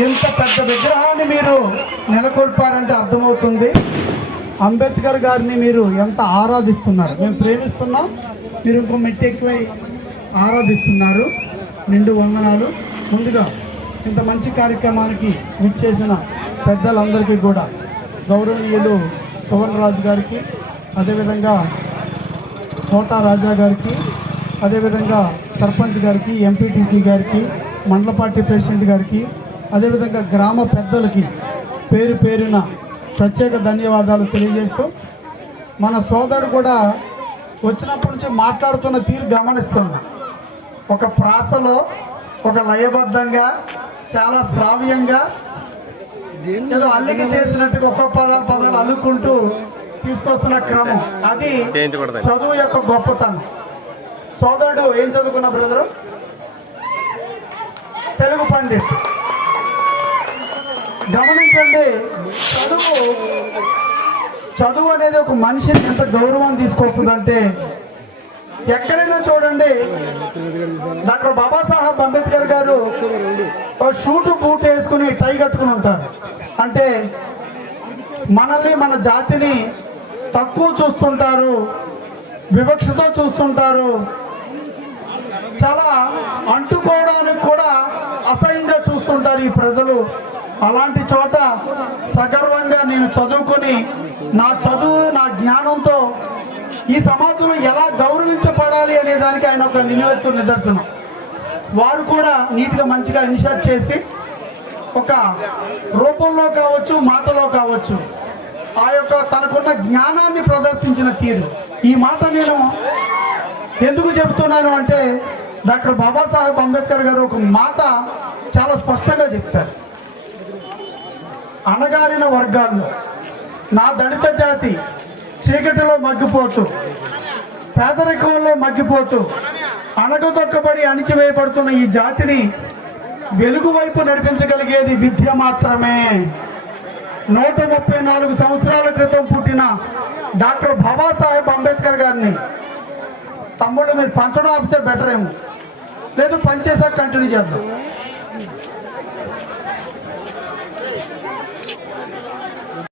ఇంత పెద్ద విగ్రహాన్ని మీరు నెలకొల్పారంటే అర్థమవుతుంది. అంబేద్కర్ గారిని మీరు ఎంత ఆరాధిస్తున్నారు? మేము ప్రేమిస్తున్నాం. మీరు ఇంకో మెట్టి ఎక్కువై ఆరాధిస్తున్నారు. నిండు వందనాలు. ముందుగా ఇంత మంచి కార్యక్రమానికి విచ్చేసిన పెద్దలందరికీ కూడా గౌరవనీయులు సువర్ణ రాజు గారికి అదేవిధంగా కోటా రాజా గారికి అదేవిధంగా సర్పంచ్ గారికి ఎంపీటీసీ గారికి మండల పార్టీ ప్రెసిడెంట్ గారికి అదేవిధంగా గ్రామ పెద్దలకి పేరు పేరున ప్రత్యేక ధన్యవాదాలు తెలియజేస్తూ మన సోదరుడు కూడా వచ్చినప్పటి నుంచి మాట్లాడుతున్న తీరు గమనిస్తున్నా ఒక ప్రాసలో ఒక లయబద్ధంగా చాలా శ్రావ్యంగా ఏదో అల్లిక చేసినట్టుగా ఒక్క పదాలు పదాలు అల్లుకుంటూ తీసుకొస్తున్న క్రమం. అది చదువు యొక్క గొప్పతనం. సోదరుడు ఏం చదువుకున్న బ్రదరు? తెలుగు పండిట్ గమనించండి చదువు చదువు అనేది ఒక మనిషిని ఎంత గౌరవం తీసుకొస్తుందంటే ఎక్కడైనా చూడండి డాక్టర్ బాబాసాహెబ్ అంబేద్కర్ గారు ఒక షూట్ బూట్ వేసుకుని టై కట్టుకుని ఉంటారు. అంటే మనల్ని మన జాతిని తక్కువ చూస్తుంటారు వివక్షతో చూస్తుంటారు. చాలా అంటుకోవడానికి కూడా అసహ్యంగా చూస్తుంటారు ఈ ప్రజలు. అలాంటి చోట సగర్వంగా నేను చదువుకొని నా చదువు నా జ్ఞానంతో ఈ సమాజంలో ఎలా గౌరవించబడాలి అనే దానికి ఆయన ఒక నిలువెత్తు నిదర్శనం. వారు కూడా నీట్గా మంచిగా ఇనిషియేట్ చేసి ఒక రూపంలో కావచ్చు మాటలో కావచ్చు ఆ యొక్క తనకున్న జ్ఞానాన్ని ప్రదర్శించిన తీరు. ఈ మాట నేను ఎందుకు చెప్తున్నాను అంటే డాక్టర్ బాబాసాహెబ్ అంబేద్కర్ గారు ఒక మాట చాలా స్పష్టంగా చెప్తారు. అణగారిన వర్గాల్లో నా దళిత జాతి చీకటిలో మగ్గిపోతూ పేదరికంలో మగ్గిపోతూ అణగదొక్కబడి అణిచివేయబడుతున్న ఈ జాతిని వెలుగు వైపు నడిపించగలిగేది విద్య మాత్రమే. నూట ముప్పై నాలుగు సంవత్సరాల క్రితం పుట్టిన డాక్టర్ బాబాసాహెబ్ అంబేద్కర్ గారిని తమ్ముళ్ళు మీరు పంచడం ఆపితే బెటర్ ఏమో లేదు పనిచేసాక కంటిన్యూ చేద్దాం.